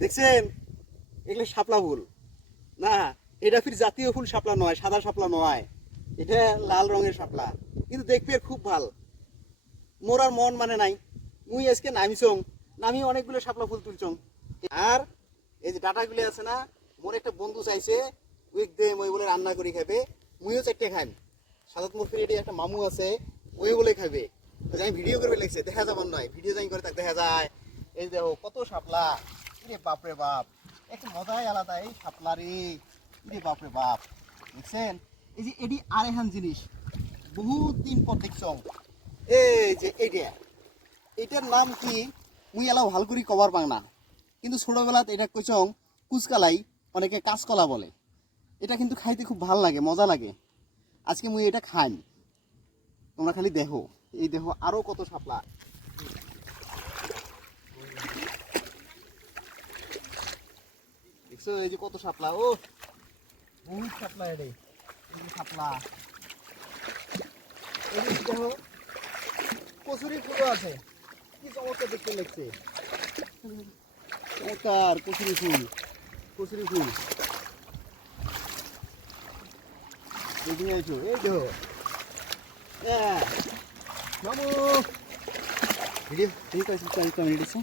দেখছেন এগুলো শাপলা ফুল না, এটা ফির জাতীয় ফুল শাপলা নয়, সাদা শাপলা নয়, এটা লাল রঙের শাপলা, কিন্তু দেখবে খুব ভাল। মোর আর মন মানে নাই, মুই আজকে নামিছং, নামি অনেকগুলো শাপলা ফুল তুলছং। আর এই যে ডাটাগুলো আছে না, মোর একটা বন্ধু চাইছে উইক দে মই বলে রান্না করি খাবে, মুইও চারটে খাইম। সাদাত মোর ফিরে একটা মামু আছে, ওই বলে খাবে। তো আমি ভিডিও করবে লাগছে, দেখা যাবার নয়, ভিডিও যাই করে তাকে দেখা যায়। এই দেখো কত শাপলা, রে বাপরে বাপ, একটা মজাই আলাদা এই শাপলা রে, রে বাপরে বাপ। দেখছেন এই যে এটি আরেকখান জিনিস বহুত দিন পর দেখছং, এই যে এইটা, এটার নাম কি মুই এলাও ভাল করি কবার পাং না, কিন্তু ছোটবেলাত এটা কইছং কুচকালাই, অনেকে কাঁচকলা বলে। এটা কিন্তু খাইতে খুব ভাল লাগে, মজা লাগে। আজকে মুই এটা খাইম, তোমরা খালি দেখো। এই দেখো আরো কত শাপলা, দেখছো এই যে কত শাপলা, ও বহুত শাপলা, এটাই এই যে শাপলা। এই যে দেখো কচুরি ফুলও আছে, কি চমৎকার দেখতে লাগছে, চমৎকার কচুরি ফুল, কচুরি ফুল। এদিকে আছো, এই দেখো, হ্যাঁ মামু ভিডিও ঠিক আছে, কমেন্ট দিচ্ছে।